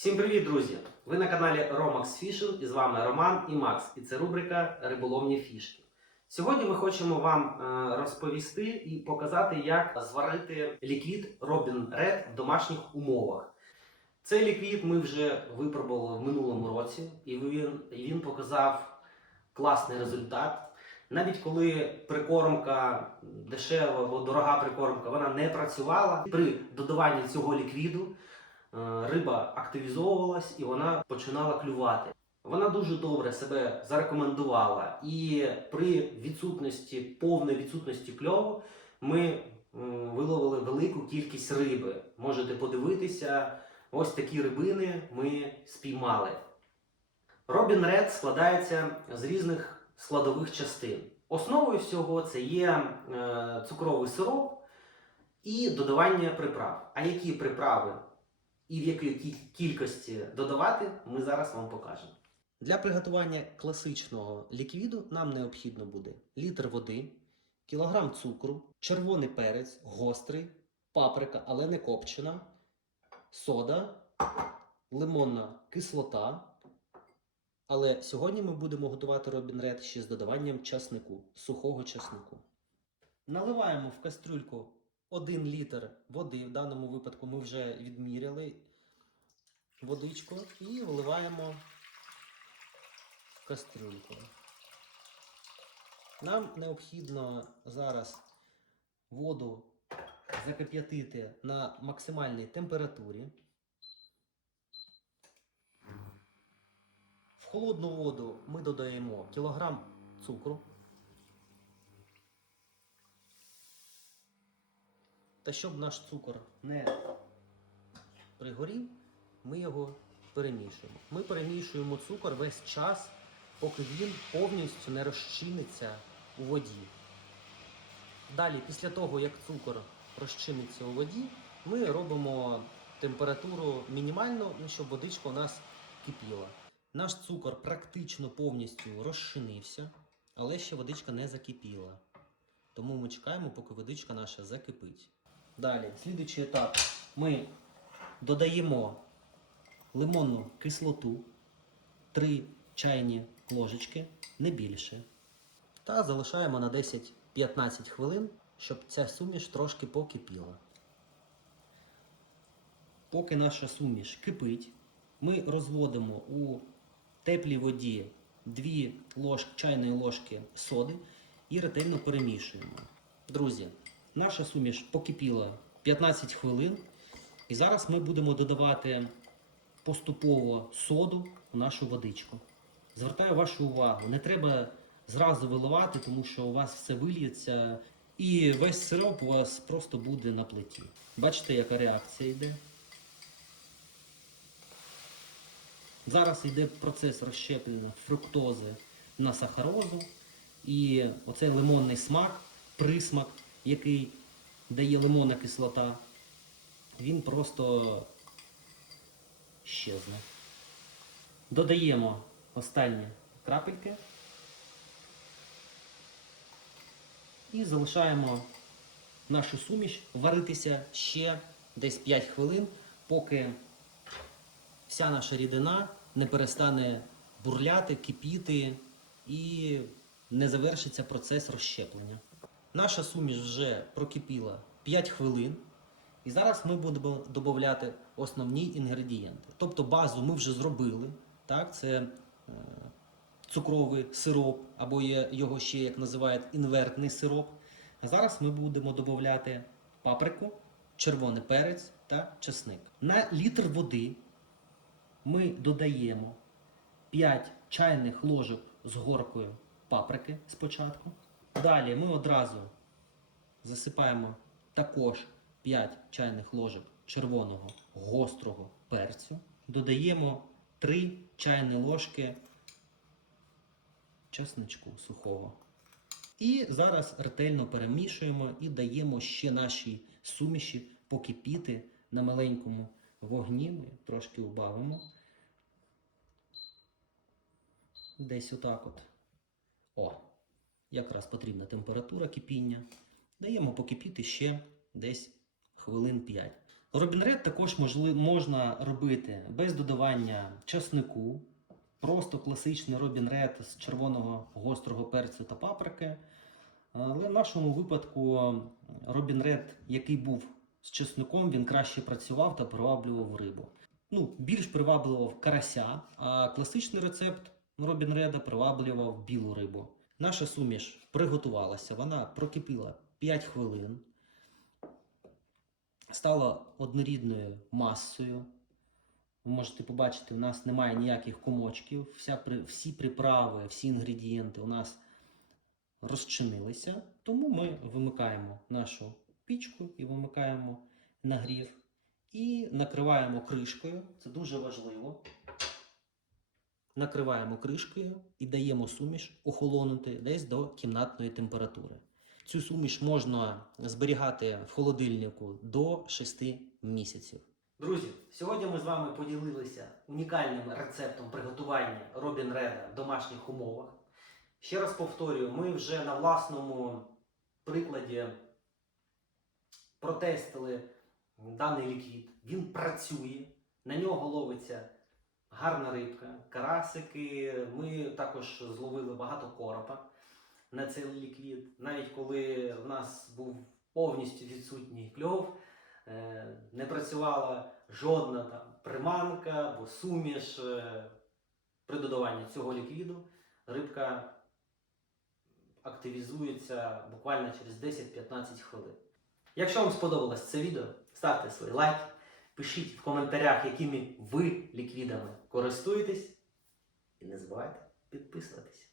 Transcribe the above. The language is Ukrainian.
Всім привіт, друзі! Ви на каналі Romax Fishing і з вами Роман і Макс. І це рубрика Риболовні фішки. Сьогодні ми хочемо вам е, розповісти і показати, як зварити ліквід Robin Red в домашніх умовах. Цей ліквід ми вже випробували в минулому році, і він, він показав класний результат. Навіть коли прикормка дешева або дорога прикормка, вона не працювала. При додаванні цього ліквіду риба активізовувалась і вона починала клювати. Вона дуже добре себе зарекомендувала, і при відсутності, повної відсутності кльову, ми виловили велику кількість риби. Можете подивитися, ось такі рибини ми спіймали. Робін Ред складається з різних складових частин. Основою всього це є е, цукровий сироп і додавання приправ. А які приправи і в якій кількості додавати, ми зараз вам покажемо. Для приготування класичного ліквіду нам необхідно буде літр води, кілограм цукру, червоний перець, гострий, паприка, але не копчена, сода, лимонна кислота. Але сьогодні ми будемо готувати Робін Ред ще з додаванням часнику, сухого часнику. Наливаємо в кастрюльку 1 літр води. В даному випадку ми вже відміряли водичку і вливаємо в кастрюльку. Нам необхідно зараз воду закип'ятити на максимальній температурі. В холодну воду ми додаємо кілограм цукру. Та щоб наш цукор не пригорів, ми його перемішуємо. Ми перемішуємо цукор весь час, поки він повністю не розчиниться у воді. Далі, після того, як цукор розчиниться у воді, ми робимо температуру мінімальну, ну, щоб водичка у нас кипіла. Наш цукор практично повністю розчинився, але ще водичка не закипіла. Тому ми чекаємо, поки водичка наша закипить. Далі, слідуючий етап. Ми додаємо лимонну кислоту 3 чайні ложечки, не більше. Та залишаємо на 10-15 хвилин, щоб ця суміш трошки покипіла. Поки наша суміш кипить, ми розводимо у теплій воді 2 ложки, чайної ложки соди і ретельно перемішуємо. Друзі, наша суміш покипіла 15 хвилин. І зараз ми будемо додавати поступово соду в нашу водичку. Звертаю вашу увагу, не треба зразу виливати, тому що у вас все вильється і весь сироп у вас просто буде на плиті. Бачите, яка реакція йде? Зараз йде процес розщеплення фруктози на сахарозу. І оцей лимонний смак, присмак, який дає лимонна кислота, він просто щезне. Додаємо останні крапельки і залишаємо нашу суміш варитися ще десь 5 хвилин, поки вся наша рідина не перестане бурляти, кипіти і не завершиться процес розщеплення. Наша суміш вже прокипіла 5 хвилин. І зараз ми будемо додати основні інгредієнти. Тобто базу ми вже зробили. Так? Це е, цукровий сироп, або є, його ще як називають інвертний сироп. Зараз ми будемо додати паприку, червоний перець та чесник. На літр води ми додаємо 5 чайних ложок з горкою паприки спочатку. Далі ми одразу засипаємо також 5 чайних ложок червоного гострого перцю. Додаємо 3 чайні ложки чесничку сухого. І зараз ретельно перемішуємо і даємо ще нашій суміші покипіти на маленькому вогні. Ми трошки убавимо. Десь отак от. О, якраз потрібна температура кипіння. Даємо покипіти ще десь хвилин 5. Робін Ред також можна робити без додавання часнику, просто класичний Робін Ред з червоного гострого перцю та паприки. Але в нашому випадку Робін Ред, який був з чесником, він краще працював та приваблював рибу. Ну, більш приваблював карася, а класичний рецепт Робін Реда приваблював білу рибу. Наша суміш приготувалася, вона прокипіла 5 хвилин, стала однорідною масою. Ви можете побачити, у нас немає ніяких комочків, вся, всі приправи, всі інгредієнти у нас розчинилися. Тому ми вимикаємо нашу пічку і вимикаємо нагрів. І накриваємо кришкою. Це дуже важливо. Накриваємо кришкою і даємо суміш охолонути десь до кімнатної температури. Цю суміш можна зберігати в холодильнику до 6 місяців. Друзі, сьогодні ми з вами поділилися унікальним рецептом приготування Робін Реда в домашніх умовах. Ще раз повторюю, ми вже на власному прикладі протестили даний ліквід. Він працює, на нього ловиться гарна рибка, карасики. Ми також зловили багато коропа на цей ліквід. Навіть коли в нас був повністю відсутній кльов, е, не працювала жодна там приманка або суміш е, при додаванні цього ліквіду. Рибка активізується буквально через 10-15 хвилин. Якщо вам сподобалось це відео, ставте свої лайки, пишіть в коментарях, якими ви ліквідами користуєтесь. І не забувайте підписуватись.